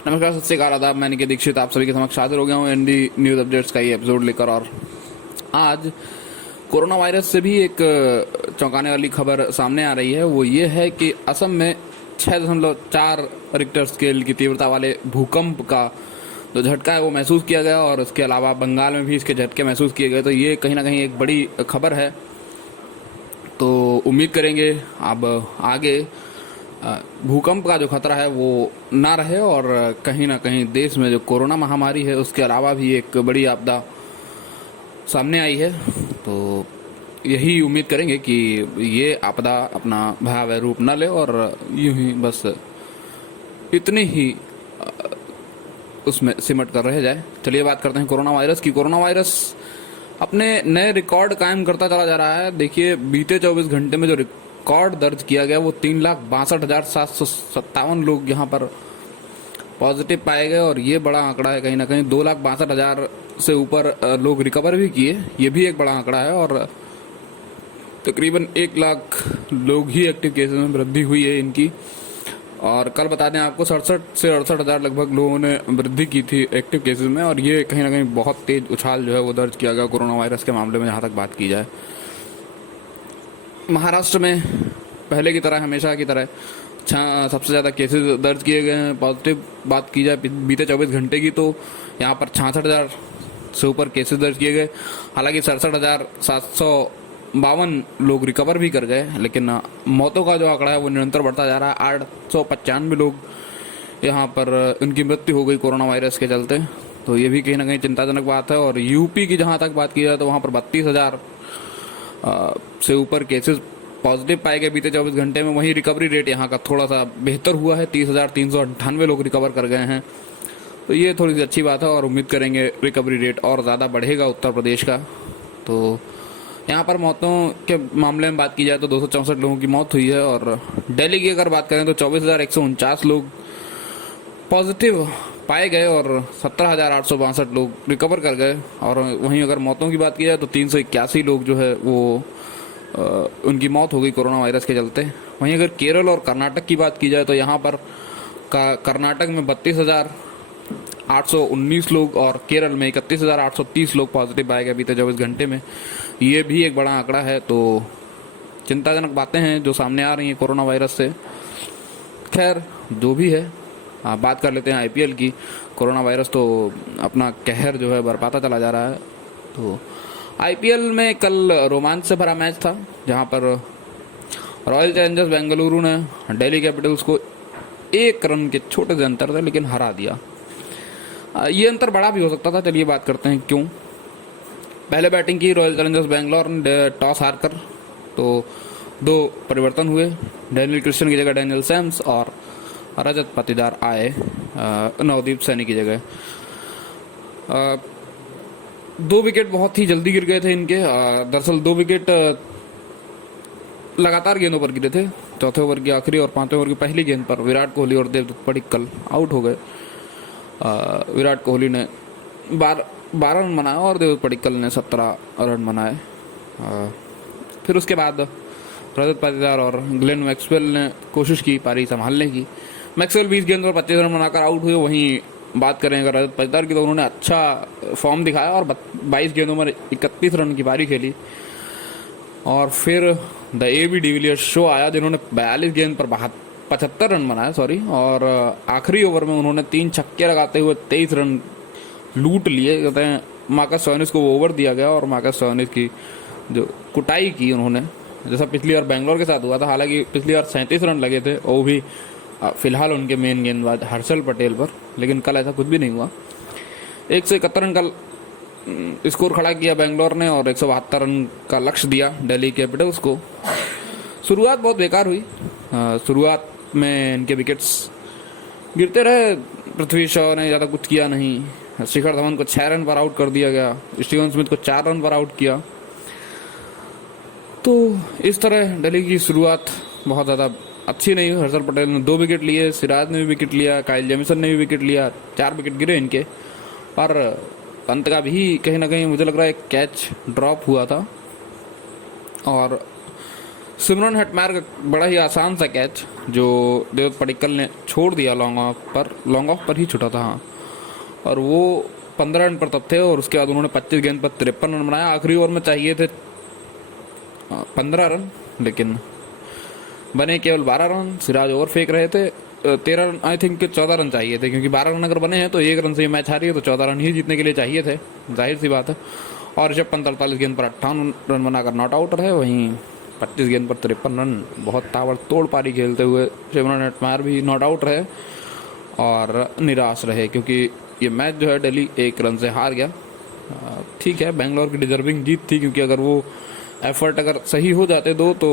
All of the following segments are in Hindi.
नमस्कार, सत श्री अकाल, आदाब। मैं निकेत दीक्षित आप सभी के समक्ष हाजिर हो गया हूँ एनडी न्यूज अपडेट्स का ये एपिसोड लेकर। और आज कोरोना वायरस से भी एक चौंकाने वाली खबर सामने आ रही है। वो ये है कि असम में 6.4 रिक्टर स्केल की तीव्रता वाले भूकंप का जो झटका है वो महसूस किया गया, और उसके अलावा बंगाल में भी इसके झटके महसूस किए गए। तो ये कहीं ना कहीं एक बड़ी खबर है। तो उम्मीद करेंगे अब आगे भूकंप का जो खतरा है वो ना रहे, और कहीं ना कहीं देश में जो कोरोना महामारी है उसके अलावा भी एक बड़ी आपदा सामने आई है। तो यही उम्मीद करेंगे कि ये आपदा अपना भयावह रूप न ले और यूं ही बस इतनी ही उसमें सिमट कर रह जाए। चलिए बात करते हैं कोरोना वायरस की। कोरोना वायरस अपने नए रिकॉर्ड कायम करता चला जा रहा है। देखिए, बीते 24 घंटे में जो रिकॉर्ड दर्ज किया गया वो 3,62,757 लोग यहाँ पर पॉजिटिव पाए गए, और ये बड़ा आंकड़ा है। कहीं ना कहीं 2,62,000 से ऊपर लोग रिकवर भी किए, ये भी एक बड़ा आंकड़ा है। और तकरीबन 1 लाख लोग ही एक्टिव केसेस में वृद्धि हुई है इनकी। और कल बता दें आपको 67 से 68,000 लगभग लोगों ने वृद्धि की थी एक्टिव केसेस में, और ये कहीं ना कहीं बहुत तेज उछाल जो है वो दर्ज किया गया कोरोना वायरस के मामले में, जहाँ तक बात की जाए। महाराष्ट्र में पहले की तरह, हमेशा की तरह सबसे ज़्यादा केसेस दर्ज किए गए हैं। पॉजिटिव बात की जाए बीते 24 घंटे की, तो यहाँ पर 66,000 से ऊपर केसेस दर्ज किए गए। हालांकि 67,752 लोग रिकवर भी कर गए, लेकिन मौतों का जो आंकड़ा है वो निरंतर बढ़ता जा रहा है। 895 लोग यहाँ पर उनकी मृत्यु हो गई कोरोना वायरस के चलते। तो ये भी कहीं ना कहीं चिंताजनक बात है। और यूपी की जहाँ तक बात की जाए तो वहाँ पर 32,000 से ऊपर केसेस पॉजिटिव पाए गए बीते 24 घंटे में। वहीं रिकवरी रेट यहाँ का थोड़ा सा बेहतर हुआ है, 30,398 लोग रिकवर कर गए हैं। तो ये थोड़ी सी अच्छी बात है, और उम्मीद करेंगे रिकवरी रेट और ज़्यादा बढ़ेगा उत्तर प्रदेश का। तो यहाँ पर मौतों के मामले में बात की जाए तो 264 लोगों की मौत हुई है। और दिल्ली की अगर बात करें तो 24,149 लोग पॉजिटिव पाए गए और 17,862 लोग रिकवर कर गए। और वहीं अगर मौतों की बात की जाए तो 381 लोग जो है वो उनकी मौत हो गई कोरोना वायरस के चलते। वहीं अगर केरल और कर्नाटक की बात की जाए तो यहाँ पर कर्नाटक में 32,819 लोग और केरल में 31,830 लोग पॉजिटिव पाए गए बीते 24 घंटे में। ये भी एक बड़ा आंकड़ा है। तो चिंताजनक बातें हैं जो सामने आ रही हैं कोरोना वायरस से। खैर, जो भी है, बात कर लेते हैं आईपीएल की। कोरोना वायरस तो अपना कहर जो है बरपाता चला जा रहा है। तो आईपीएल में कल रोमांच से भरा मैच था, जहां पर रॉयल चैलेंजर्स बेंगलुरु ने दिल्ली कैपिटल्स को 1 रन के छोटे से अंतर से लेकिन हरा दिया। ये अंतर बड़ा भी हो सकता था। चलिए बात करते हैं क्यों। पहले बैटिंग की रॉयल चैलेंजर्स बेंगलोर ने टॉस हारकर, तो 2 परिवर्तन हुए। डैनियल क्रिस्टन की जगह डैनियल सैम्स और रजत पाटीदार आए नवदीप सैनी की जगह। 2 विकेट बहुत ही जल्दी गिर गए थे इनके। दरअसल 2 विकेट लगातार गेंदों पर गिरे थे। चौथे ओवर की आखिरी और 5वें ओवर की पहली गेंद पर विराट कोहली और देवदत्त पडिक्कल आउट हो गए। विराट कोहली ने 12 रन बनाए और देवदत्त पडिक्कल ने 17 रन बनाए। फिर उसके बाद रजत पाटीदार और ग्लेन मैक्सवेल ने कोशिश की पारी संभालने की। मैक्सवेल 20 गेंद पर 25 रन बनाकर आउट हुए। वहीं बात करें अगर रजत पाटीदार की तो उन्होंने अच्छा फॉर्म दिखाया और 22 गेंदों में 31 रन की पारी खेली। और फिर द एबी डिविलियर्स शो आया, जिन्होंने 42 गेंद पर 75 रन बनाए और आखिरी ओवर में उन्होंने 3 छक्के लगाते हुए 23 रन लूट लिए। कहते हैं मार्कस स्टोइनिस को ओवर दिया गया और मार्कस स्टोइनिस की जो कुटाई की उन्होंने, जैसा पिछली बार बेंगलोर के साथ हुआ था। हालांकि पिछली बार 37 रन लगे थे, वो भी फिलहाल उनके मेन गेंदबाज हर्षल पटेल पर, लेकिन कल ऐसा कुछ भी नहीं हुआ। 171 रन का स्कोर खड़ा किया बेंगलोर ने और 172 रन का लक्ष्य दिया दिल्ली कैपिटल्स को। शुरुआत बहुत बेकार हुई। शुरुआत में इनके विकेट्स गिरते रहे। पृथ्वी शॉ ने ज़्यादा कुछ किया नहीं। शिखर धवन को 6 रन पर आउट कर दिया गया। स्टीवन स्मिथ को 4 रन पर आउट किया। तो इस तरह दिल्ली की शुरुआत बहुत ज़्यादा अच्छी नहीं हुई। हर्षल पटेल ने 2 विकेट लिए, सिराज ने भी विकेट लिया, काइल जेमिसन ने भी विकेट लिया। 4 विकेट गिरे इनके। और पंत का भी कहीं ना कहीं मुझे लग रहा है कैच ड्रॉप हुआ था। और सिमरन हेटमायर का बड़ा ही आसान सा कैच जो देवदत्त पडिक्कल ने छोड़ दिया लॉन्ग ऑफ पर ही छुटा था, हाँ। और वो 15 रन पर तब थे और उसके बाद उन्होंने 25 गेंद पर 53 रन बनाया। आखिरी ओवर में चाहिए थे 15 रन, लेकिन बने केवल 12 रन। सिराज ओवर फेंक रहे थे। 13 रन, आई थिंक 14 रन चाहिए थे, क्योंकि 12 रन अगर बने हैं तो 1 रन से ये मैच हारी है, तो 14 रन ही जीतने के लिए चाहिए थे, जाहिर सी बात है। और ऋषभ पंत 48 गेंद पर 58 रन बनाकर नॉट आउट रहे। वहीं 25 गेंद पर 53 रन बहुत ताबड़तोड़ पारी खेलते हुए सिमरन हेटमायर भी नॉट आउट रहे और निराश रहे, क्योंकि ये मैच जो है दिल्ली 1 रन से हार गया। ठीक है, बेंगलोर की डिजर्विंग जीत थी, क्योंकि अगर वो एफर्ट अगर सही हो जाते दो तो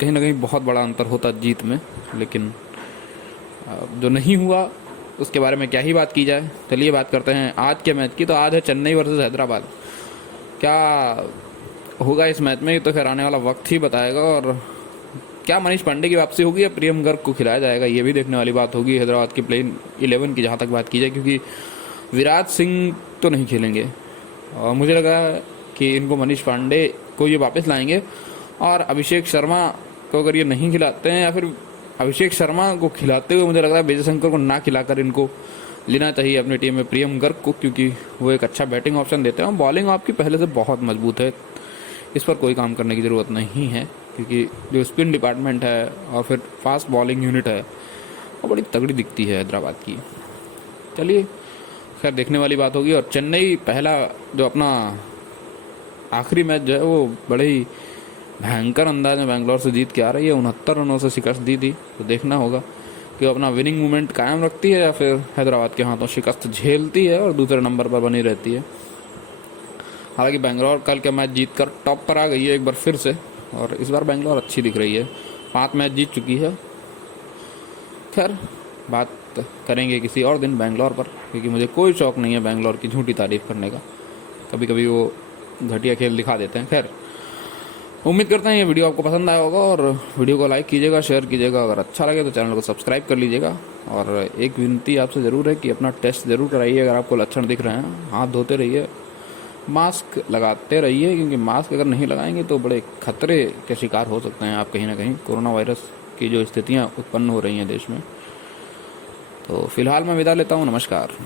कहीं ना कहीं बहुत बड़ा अंतर होता जीत में, लेकिन जो नहीं हुआ उसके बारे में क्या ही बात की जाए। चलिए बात करते हैं आज के मैच की। तो आज है चेन्नई वर्सेस हैदराबाद। क्या होगा इस मैच में, ये तो खैर आने वाला वक्त ही बताएगा। और क्या मनीष पांडे की वापसी होगी या प्रियम गर्ग को खिलाया जाएगा, ये भी देखने वाली बात होगी। हैदराबाद की प्लेइंग 11 की जहाँ तक बात की जाए, क्योंकि विराट सिंह तो नहीं खेलेंगे और मुझे लगा कि इनको मनीष पांडे को ये वापस लाएंगे। और अभिषेक शर्मा को अगर ये नहीं खिलाते हैं, या फिर अभिषेक शर्मा को खिलाते हुए मुझे लग रहा है विजय शंकर को ना खिलाकर इनको लेना चाहिए अपनी टीम में प्रियम गर्ग को, क्योंकि वो एक अच्छा बैटिंग ऑप्शन देते हैं। और बॉलिंग आपकी पहले से बहुत मजबूत है, इस पर कोई काम करने की ज़रूरत नहीं है, क्योंकि जो स्पिन डिपार्टमेंट है और फिर फास्ट बॉलिंग यूनिट है वो बड़ी तगड़ी दिखती है हैदराबाद की। चलिए खैर देखने वाली बात होगी। और चेन्नई पहला जो अपना आखिरी मैच जो है वो बड़े ही भयंकर अंदाज में बेंगलोर से जीत के आ रही है। 69 रनों से शिकस्त दी थी, तो देखना होगा कि वो अपना विनिंग मूवमेंट कायम रखती है या फिर हैदराबाद के हाथों शिकस्त झेलती है और दूसरे नंबर पर बनी रहती है। हालांकि बेंगलोर कल का मैच जीतकर टॉप पर आ गई है एक बार फिर से, और इस बार बेंगलोर अच्छी दिख रही है, 5 मैच जीत चुकी है। खैर बात करेंगे किसी और दिन बेंगलोर पर, क्योंकि मुझे कोई शौक नहीं है बेंगलोर की झूठी तारीफ करने का। कभी कभी वो घटिया खेल दिखा देते हैं। खैर उम्मीद करते हैं ये वीडियो आपको पसंद आया होगा, और वीडियो को लाइक कीजिएगा, शेयर कीजिएगा। अगर अच्छा लगे तो चैनल को सब्सक्राइब कर लीजिएगा। और एक विनती आपसे ज़रूर है कि अपना टेस्ट ज़रूर कराइए। अगर आपको लक्षण दिख रहे हैं, हाथ धोते रहिए, मास्क लगाते रहिए, क्योंकि मास्क अगर नहीं लगाएंगे तो बड़े खतरे के शिकार हो सकते हैं आप कहीं ना कहीं। कोरोना वायरस की जो स्थितियाँ उत्पन्न हो रही हैं देश में। तो फिलहाल मैं विदा लेता हूँ, नमस्कार।